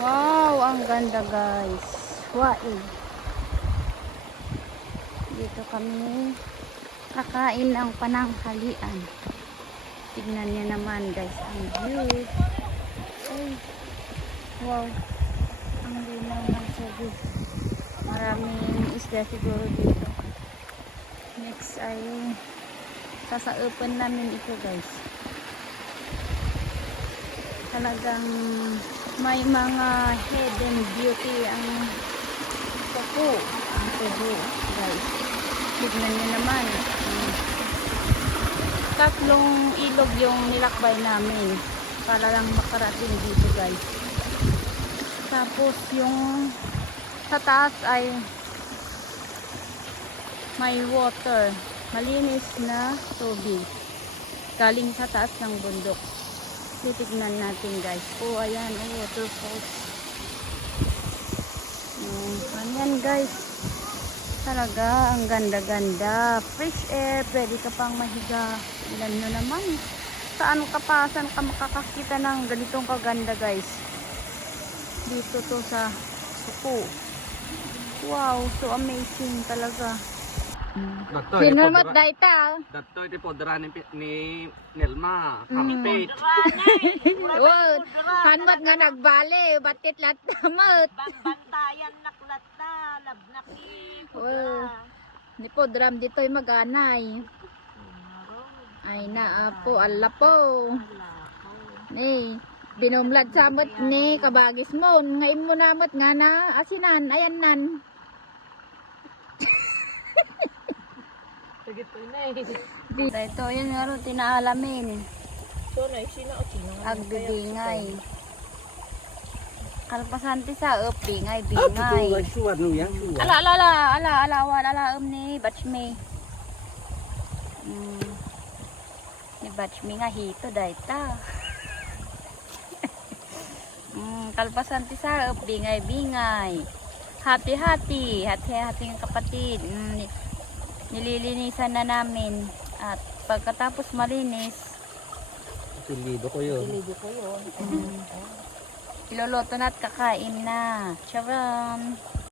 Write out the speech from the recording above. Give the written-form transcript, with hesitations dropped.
Wow, ang ganda guys. Waig. Dito kami kakain ng pananghalian. Tignan niyo naman guys ang view. Ay, wow. Ang linaw ng tubig. Maraming isda siguro dito. Next ay sasaupan namin ito guys. Talagang may mga hidden beauty ang tubo. Ang tubo guys. Tignan nyo naman. Tatlong ilog yung nilakbay namin para lang makarating dito guys. Tapos yung sa taas ay may water. Malinis na tubig. Galing sa taas ng bundok. Titignan natin guys. Oh, ayan. Oh, waterfalls. Ayan guys. Talaga, ang ganda-ganda. Fresh air. Pwede ka pang mahiga. Ilan nyo naman. Saan ka makakakita ng ganitong kaganda guys? Dito to sa Suko. Wow, so amazing talaga. Sinurmat daita. Dato iti podra ni Nelma. Kapit. Wow, kanmat nga nagbale, batit lat namat. Bantayan naklat na, labnaki. Wow. Ni podram dito'y maganay. Ay na po, ala po. Ni, binumlad samot ni kabagis mo. Ngayon mo namot nga na asinan, ayan nan. Ito, yun nga rin tinaalamin. So, na, sino o sino? Agbibingay. Kalpasanti sa up, bingay. Suwad no yan. Ala, ni batchme. Ni batchme nga hito, dahita. Kalpasanti sa up, bingay. Hati-hati ng kapatid. Nililinisan na namin at pagkatapos malinis Pilido ko yun. iloloto na at kakain na. Charan!